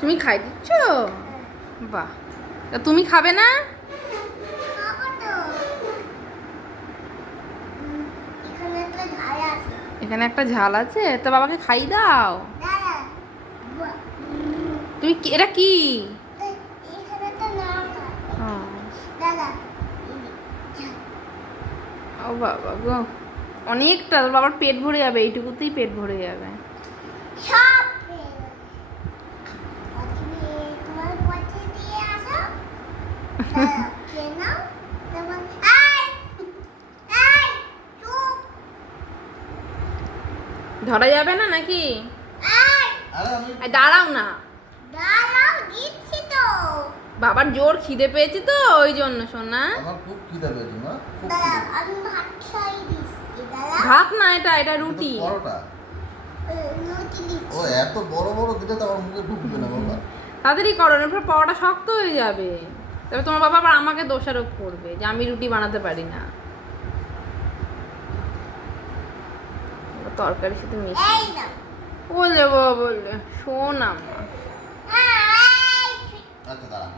তুমি খাই দিচ্ছ? বাহ, তা তুমি খাবে না? এখানে একটা ঝাল আছে, তো বাবাকে খাই দাও। তুমি এটা কি? ও বাবা গো, অনেকটা। বাবার পেট ভরে যাবে, এইটুকুতেই পেট ভরে যাবে। ধরা যাবে না নাকি? দাঁড়াও না, বাবার জোর খিদে পেয়েছি তো ওই জন্য। সোনা, আমার খুব খিদে পেয়েছে মা, খুব ভাত না, এটা এটা রুটি। পরোটা। ও এত বড় বড় দিলে তো আমার মুখে ঢুকবে না বাবা। তাড়াতাড়ি করো, এরপর পরোটা শক্ত হয়ে যাবে। তবে তোমার বাবা আবার আমাকে দোষারোপ করবে যে আমি রুটি বানাতে পারি না। তরকারির সাথে মিশিয়ে বললে বাবা, বললে শোন আমার। আচ্ছা দাঁড়া।